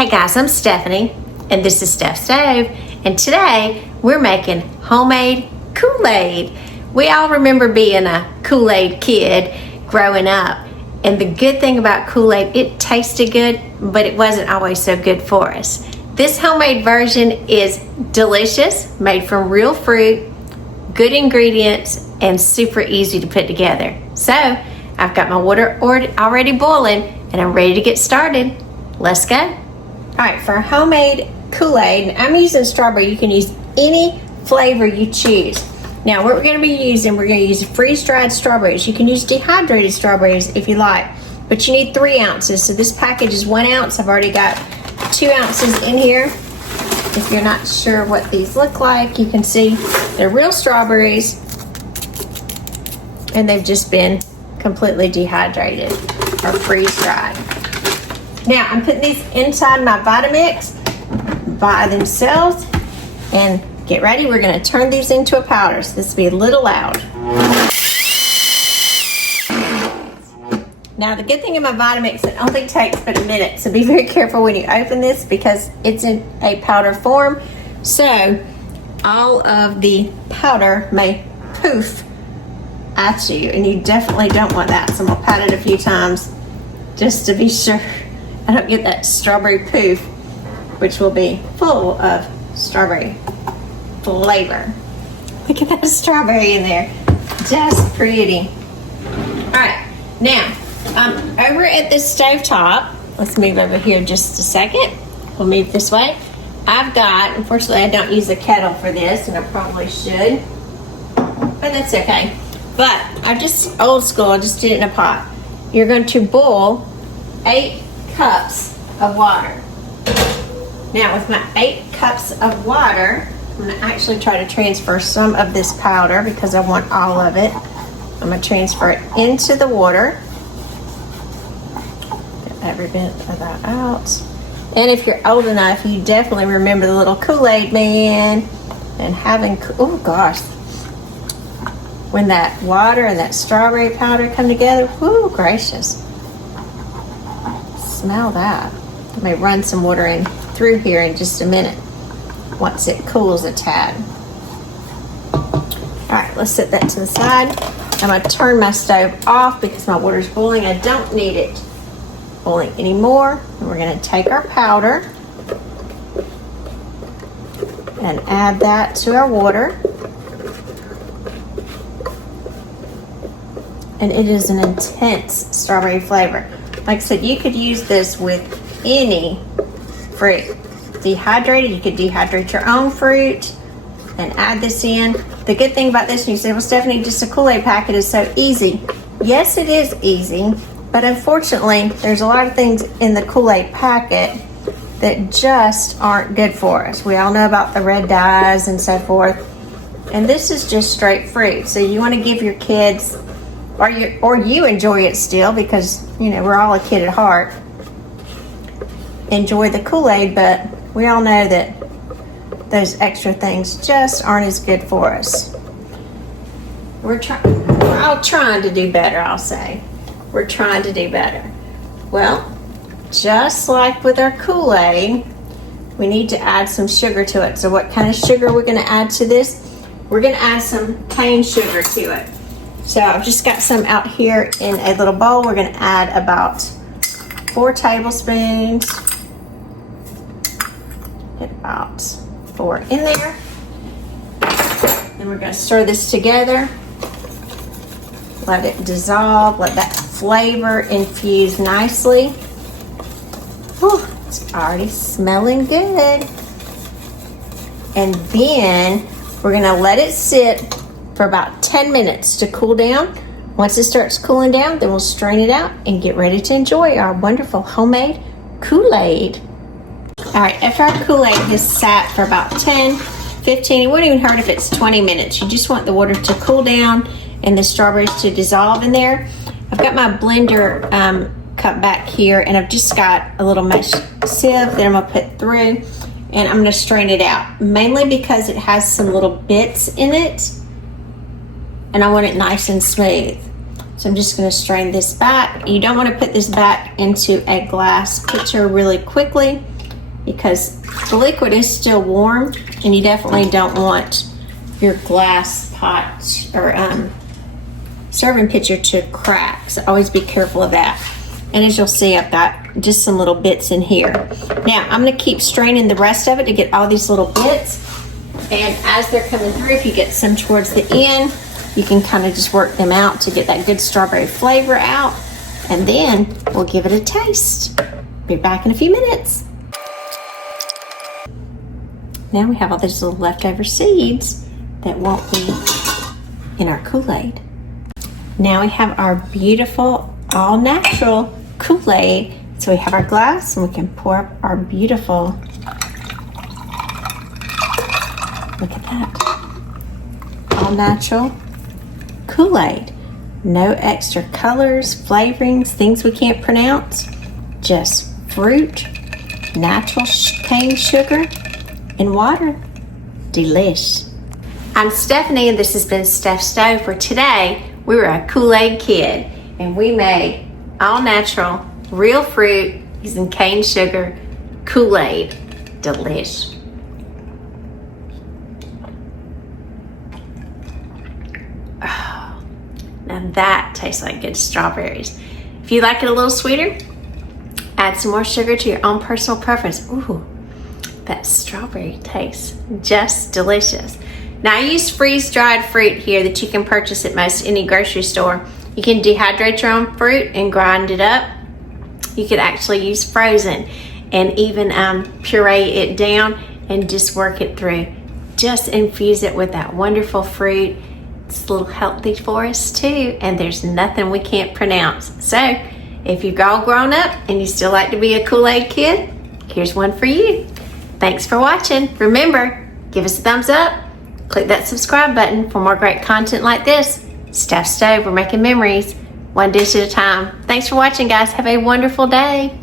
Hey guys, I'm Stephanie, and this is Steph's Stove, and today we're making homemade Kool-Aid. We all remember being a Kool-Aid kid growing up, and the good thing about Kool-Aid, it tasted good, but it wasn't always so good for us. This homemade version is delicious, made from real fruit, good ingredients, and super easy to put together. So, I've got my water already boiling, and I'm ready to get started. Let's go. All right, for homemade Kool-Aid, I'm using strawberry. You can use any flavor you choose. Now, what we're going to be using, we're going to use freeze-dried strawberries. You can use dehydrated strawberries if you like, but you need 3 ounces. So this package is 1 ounce. I've already got 2 ounces in here. If you're not sure what these look like, you can see they're real strawberries, and they've just been completely dehydrated or freeze-dried. Now, I'm putting these inside my Vitamix by themselves, and get ready, we're going to turn these into a powder, so this will be a little loud. Now, the good thing in my Vitamix, it only takes but a minute, so be very careful when you open this because it's in a powder form, so all of the powder may poof at you, and you definitely don't want that, so I'm going to pat it a few times just to be sure I don't get that strawberry poof, which will be full of strawberry flavor. Look at that strawberry in there. Just pretty. Alright, now I'm over at this stove top. Let's move over here just a second. We'll move this way. I've got, unfortunately I don't use a kettle for this, and I probably should, but that's okay. But I just, old school, I just did it in a pot. You're going to boil 8 cups of water. Now with my 8 cups of water, I'm going to actually try to transfer some of this powder because I want all of it. I'm going to transfer it into the water. Get every bit of that out. And if you're old enough, you definitely remember the little Kool-Aid man and having, oh gosh, when that water and that strawberry powder come together, whoo, gracious. Smell that. I may run some water in through here in just a minute once it cools a tad. All right, let's set that to the side. I'm going to turn my stove off because my water's boiling. I don't need it boiling anymore. And we're going to take our powder and add that to our water. And it is an intense strawberry flavor. Like I said, you could use this with any fruit. Dehydrated, you could dehydrate your own fruit and add this in. The good thing about this, and you say, well, Stephanie, just a Kool-Aid packet is so easy. Yes, it is easy, but unfortunately, there's a lot of things in the Kool-Aid packet that just aren't good for us. We all know about the red dyes and so forth, and this is just straight fruit. So you want to give your kids, or you enjoy it still because, you know, we're all a kid at heart, enjoy the Kool-Aid, but we all know that those extra things just aren't as good for us. We're all trying to do better, I'll say. We're trying to do better. Well, just like with our Kool-Aid, we need to add some sugar to it. So what kind of sugar we're going to add to this? We're going to add some cane sugar to it. So I've just got some out here in a little bowl. We're going to add about 4 tablespoons. Get about 4 in there. Then we're going to stir this together. Let it dissolve. Let that flavor infuse nicely. Whew, it's already smelling good. And then we're going to let it sit for about 10 minutes to cool down. Once it starts cooling down, then we'll strain it out and get ready to enjoy our wonderful homemade Kool-Aid. All right, after our Kool-Aid has sat for about 10, 15, it wouldn't even hurt if it's 20 minutes. You just want the water to cool down and the strawberries to dissolve in there. I've got my blender cup back here, and I've just got a little mesh sieve that I'm gonna put through, and I'm gonna strain it out, mainly because it has some little bits in it, and I want it nice and smooth. So I'm just going to strain this back. You don't want to put this back into a glass pitcher really quickly because the liquid is still warm, and you definitely don't want your glass pot or serving pitcher to crack. So always be careful of that. And as you'll see, I've got just some little bits in here. Now, I'm gonna keep straining the rest of it to get all these little bits. And as they're coming through, if you get some towards the end, you can kind of just work them out to get that good strawberry flavor out. And then we'll give it a taste. Be back in a few minutes. Now we have all these little leftover seeds that won't be in our Kool-Aid. Now we have our beautiful, all-natural Kool-Aid. So we have our glass and we can pour up our beautiful, look at that, all-natural Kool-Aid. No extra colors, flavorings, things we can't pronounce. Just fruit, natural cane sugar, and water. Delish. I'm Stephanie, and this has been Steph Stove. For today, we were a Kool-Aid kid, and we made all natural, real fruit using cane sugar Kool-Aid. Delish. Oh, now that tastes like good strawberries. If you like it a little sweeter, add some more sugar to your own personal preference. Ooh, that strawberry tastes just delicious. Now I use freeze-dried fruit here that you can purchase at most any grocery store. You can dehydrate your own fruit and grind it up. You could actually use frozen and even puree it down and just work it through. Just infuse it with that wonderful fruit. It's a little healthy for us too, and there's nothing we can't pronounce. So if you've all grown up and you still like to be a Kool-Aid kid, here's one for you. Thanks for watching. Remember, give us a thumbs up. Click that subscribe button for more great content like this. Steph Stove, we're making memories, one dish at a time. Thanks for watching, guys. Have a wonderful day.